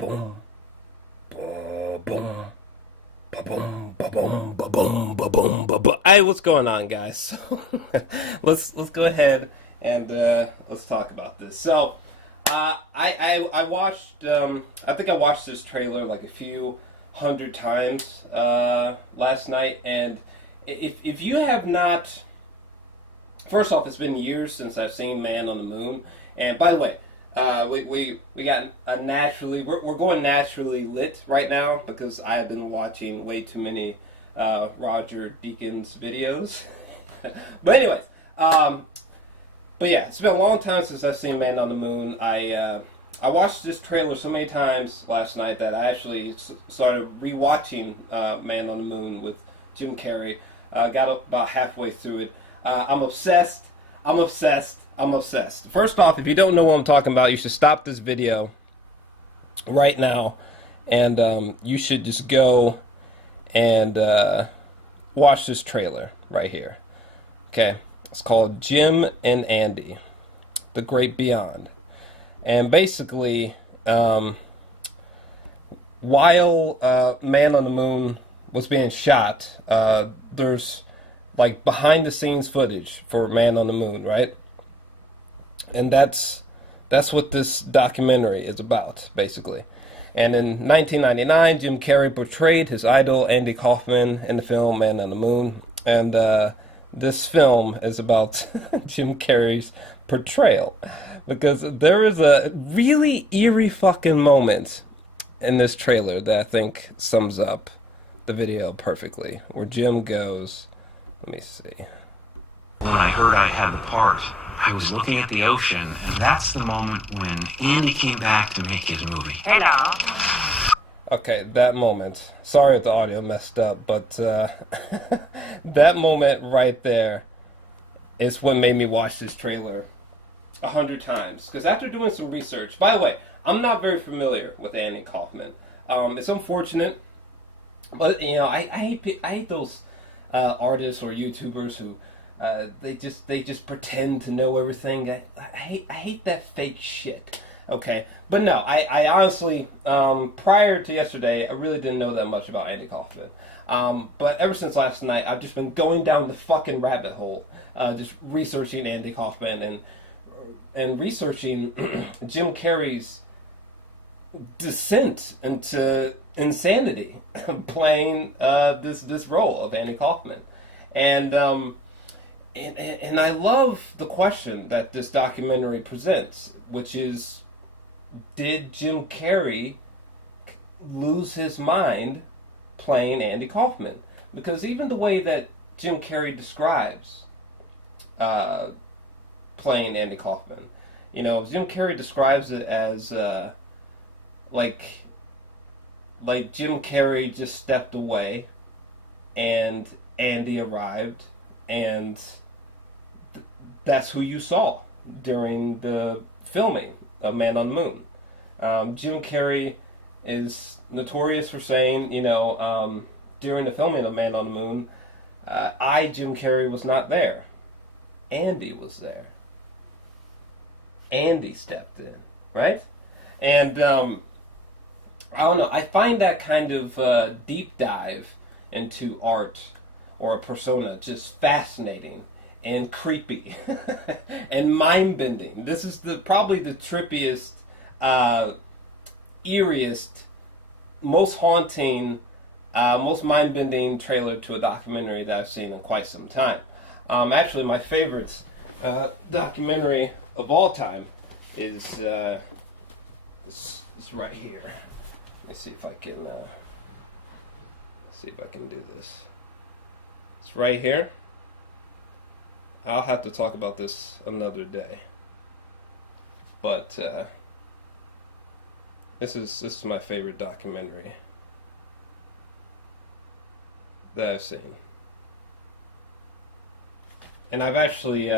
boom, ba boom, ba boom, ba boom, ba boom, ba boom, ba boom. Hey, what's going on, guys? So let's go ahead and let's talk about this. So I watched I think I watched this trailer like a few hundred times last night, and if you have not, first off, it's been years since I've seen Man on the Moon. And by the way, we got a naturally, we're going naturally lit right now because I have been watching way too many Roger Deakins videos. But anyways, but yeah, it's been a long time since I've seen Man on the Moon. I watched this trailer so many times last night that I actually started rewatching Man on the Moon with Jim Carrey. Got about halfway through it. I'm obsessed. I'm obsessed. I'm obsessed. First off, if you don't know what I'm talking about, you should stop this video right now, and you should just go and watch this trailer right here. Okay, it's called Jim and Andy, The Great Beyond. And basically, while Man on the Moon was being shot, there's like behind the scenes footage for Man on the Moon, right? And that's what this documentary is about, basically. And in 1999, Jim Carrey portrayed his idol Andy Kaufman in the film Man on the Moon. And this film is about Jim Carrey's portrayal, because there is a really eerie fucking moment in this trailer that I think sums up the video perfectly, where Jim goes, let me see. When I heard I had the part, I was looking at the ocean, and that's the moment when Andy came back to make his movie. Hello. Okay, that moment. Sorry if the audio messed up, but that moment right there is what made me watch this trailer 100 times. Because after doing some research, by the way, I'm not very familiar with Andy Kaufman. It's unfortunate, but you know, I hate those artists or YouTubers who they just pretend to know everything. I hate that fake shit. Okay, but no, I honestly, prior to yesterday, I really didn't know that much about Andy Kaufman. But ever since last night, I've just been going down the fucking rabbit hole, just researching Andy Kaufman and researching Jim Carrey's descent into insanity, playing this role of Andy Kaufman, and I love the question that this documentary presents, which is, did Jim Carrey lose his mind playing Andy Kaufman? Because even the way that Jim Carrey describes playing Andy Kaufman, you know, Jim Carrey describes it as like Jim Carrey just stepped away and Andy arrived, and that's who you saw during the filming of Man on the Moon. Jim Carrey is notorious for saying, you know, during the filming of Man on the Moon, Jim Carrey, was not there. Andy was there. Andy stepped in, right? And I don't know, I find that kind of deep dive into art or a persona just fascinating and creepy and mind-bending. This is probably the trippiest, eeriest, most haunting, most mind-bending trailer to a documentary that I've seen in quite some time. Actually, my favorite documentary of all time is it's right here. Let me see if I can do this. It's right here. I'll have to talk about this another day. But this is my favorite documentary that I've seen. And I've actually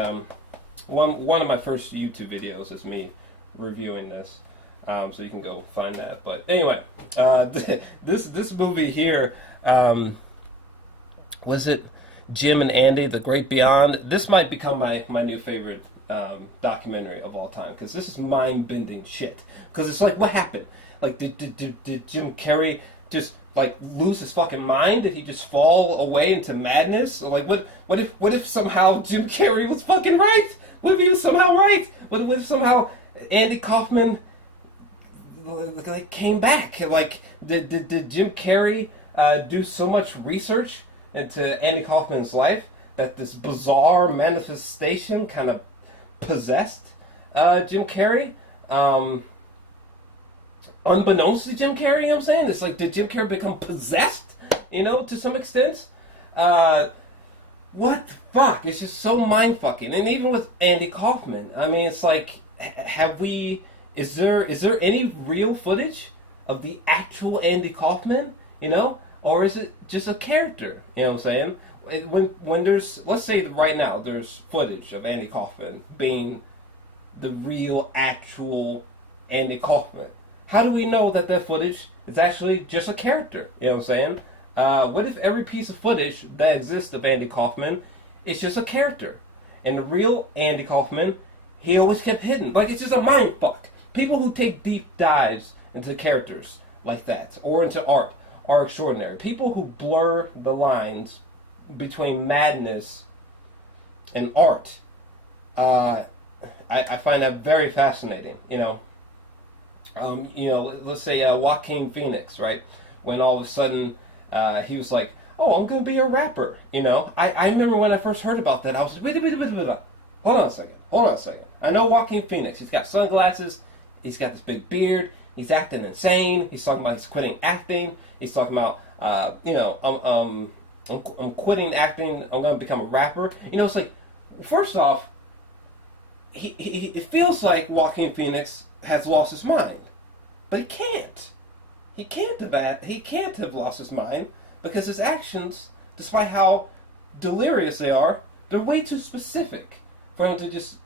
one of my first YouTube videos is me reviewing this. So you can go find that. But anyway, this movie here, was it Jim and Andy, The Great Beyond? This might become my new favorite documentary of all time, because this is mind-bending shit. Because it's like, what happened? Like, did Jim Carrey just like lose his fucking mind? Did he just fall away into madness? Or like, what if somehow Jim Carrey was fucking right? What if he was somehow right? What if somehow Andy Kaufman like came back? Like, did Jim Carrey do so much research into Andy Kaufman's life that this bizarre manifestation kind of possessed Jim Carrey? Unbeknownst to Jim Carrey, you know what I'm saying? It's like, did Jim Carrey become possessed, to some extent? What the fuck? It's just so mind-fucking. And even with Andy Kaufman, I mean, it's like, is there any real footage of the actual Andy Kaufman, Or is it just a character, you know what I'm saying? When there's, let's say right now, there's footage of Andy Kaufman being the real, actual Andy Kaufman. How do we know that footage is actually just a character? You know what I'm saying? What if every piece of footage that exists of Andy Kaufman is just a character? And the real Andy Kaufman, he always kept hidden. Like, it's just a mind fuck. People who take deep dives into characters like that, or into art, are extraordinary. People who blur the lines between madness and art, I find that very fascinating, let's say Joaquin Phoenix, right? When all of a sudden he was like, "Oh, I'm gonna be a rapper," I remember when I first heard about that, I was like, wait. Hold on a second. I know Joaquin Phoenix. He's got sunglasses. He's got this big beard. He's acting insane. He's talking about he's quitting acting. He's talking about, I'm quitting acting. I'm gonna become a rapper. It's like, first off, it feels like Joaquin Phoenix has lost his mind, but he can't. He can't have lost his mind because his actions, despite how delirious they are, they're way too specific for him to just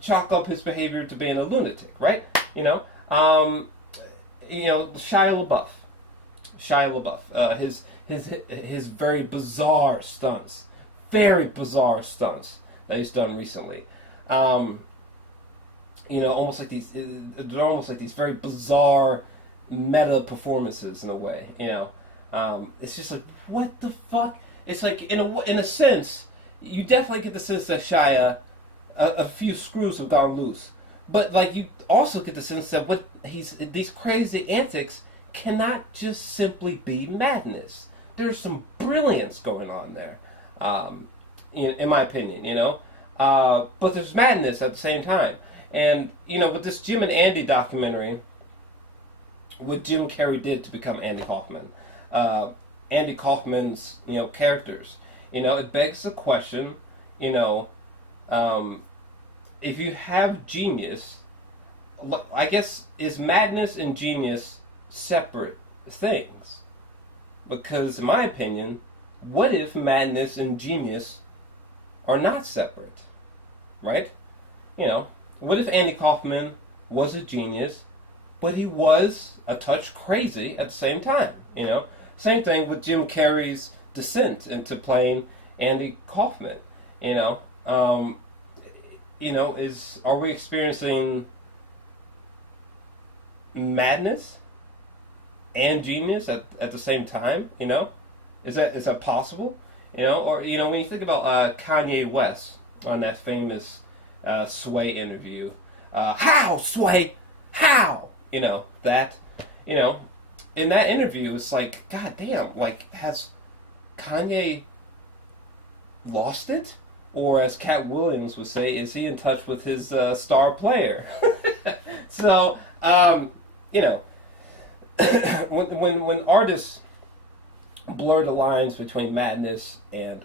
chalk up his behavior to being a lunatic, right? Shia LaBeouf, his very bizarre stunts that he's done recently. Almost like they're almost like these very bizarre meta performances in a way. It's just like, what the fuck? It's like, in a sense, you definitely get the sense that Shia, a few screws have gone loose, but like you also get the sense that these crazy antics cannot just simply be madness. There's some brilliance going on there, in my opinion. But there's madness at the same time. And, with this Jim and Andy documentary, what Jim Carrey did to become Andy Kaufman, Andy Kaufman's, characters, it begs the question, if you have genius, I guess, is madness and genius separate things? Because, in my opinion, what if madness and genius are not separate, right? What if Andy Kaufman was a genius, but he was a touch crazy at the same time, Same thing with Jim Carrey's descent into playing Andy Kaufman, are we experiencing madness and genius at the same time, Is that possible? Or, when you think about Kanye West on that famous Sway interview, how, Sway? How? That, in that interview, it's like, god damn, like, has Kanye lost it? Or as Cat Williams would say, is he in touch with his star player? So, when artists blur the lines between madness and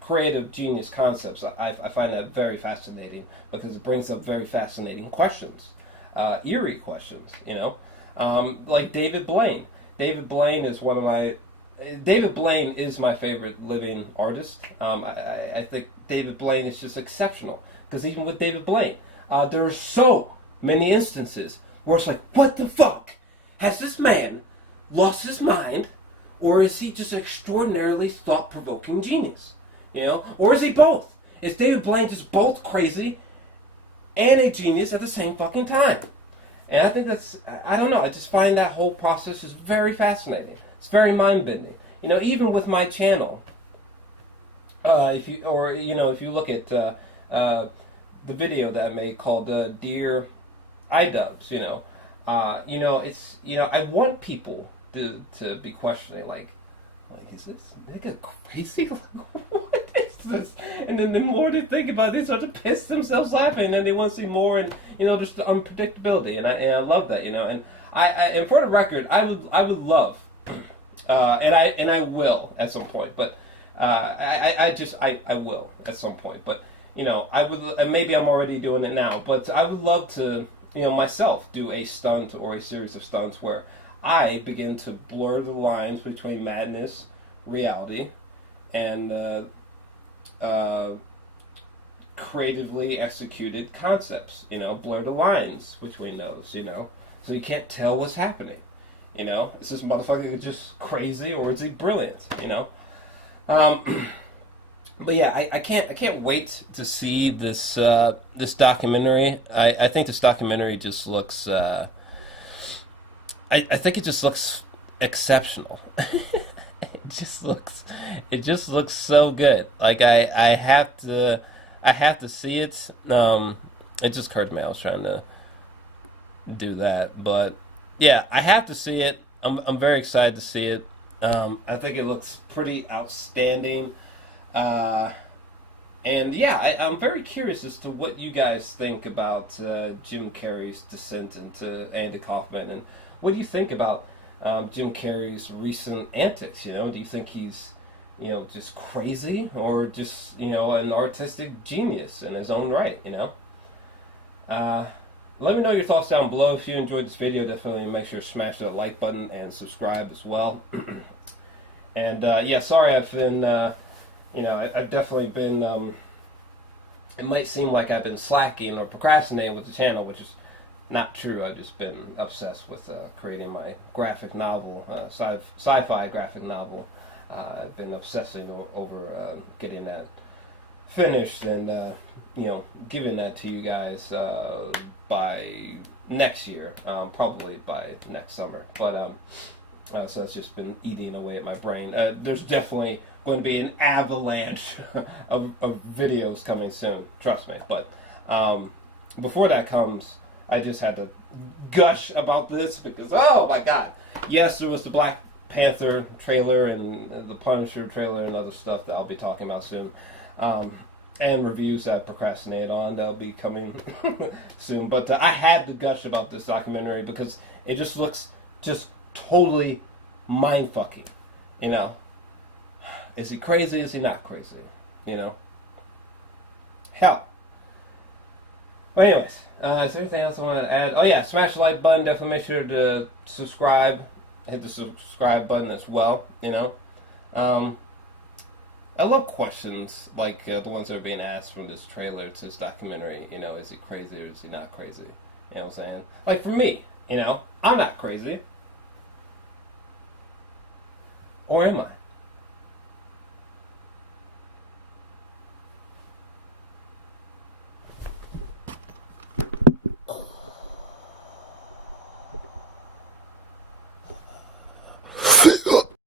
creative genius concepts, I find that very fascinating because it brings up very fascinating questions, eerie questions. Like David Blaine. David Blaine is my favorite living artist. I think David Blaine is just exceptional because even with David Blaine, there are so many instances where it's like, what the fuck? Has this man lost his mind, or is he just extraordinarily thought-provoking genius? Or is he both? Is David Blaine just both crazy and a genius at the same fucking time. And I think that's, I don't know, I just find that whole process just very fascinating. It's very mind-bending. You know, even with my channel, if you look at the video that I made called Dear iDubbbz, it's, I want people to be questioning, like, is this nigga crazy? What is this? And then the more they think about it, they start to piss themselves laughing, and they want to see more, and just the unpredictability, and I love that, and and for the record, I would love, and I will at some point, but I will at some point, but I would, and maybe I'm already doing it now, but I would love to, myself do a stunt or a series of stunts where I begin to blur the lines between madness, reality, and creatively executed concepts. Blur the lines between those. So you can't tell what's happening. Is this motherfucker just crazy or is he brilliant? But yeah, I can't wait to see this this documentary. I think this documentary just looks. I think it just looks exceptional. It just looks so good. Like I have to see it. It just occurred to me I was trying to do that, but yeah, I have to see it. I'm very excited to see it. I think it looks pretty outstanding. And yeah, I'm very curious as to what you guys think about Jim Carrey's descent into Andy Kaufman, and what do you think about Jim Carrey's recent antics? Do you think he's, just crazy, or just, an artistic genius in his own right? Let me know your thoughts down below. If you enjoyed this video, definitely make sure to smash that like button and subscribe as well. And yeah, sorry I've been, I've definitely been, it might seem like I've been slacking or procrastinating with the channel, which is not true. I've just been obsessed with creating my graphic novel, sci-fi graphic novel. I've been obsessing over getting that finished and, giving that to you guys by next year, probably by next summer. But so that's just been eating away at my brain. There's definitely going to be an avalanche of videos coming soon, trust me. But before that comes, I just had to gush about this because, oh my god. Yes, there was the Black Panther trailer and the Punisher trailer and other stuff that I'll be talking about soon. And reviews that I procrastinated on that'll be coming soon. But I had to gush about this documentary because it just looks just totally mind-fucking. Is he crazy? Is he not crazy? Hell. Well, anyways, is there anything else I want to add? Oh yeah, smash the like button. Definitely make sure to subscribe. Hit the subscribe button as well. I love questions like the ones that are being asked from this trailer to this documentary. Is he crazy or is he not crazy? You know what I'm saying? Like for me, I'm not crazy. Or am I?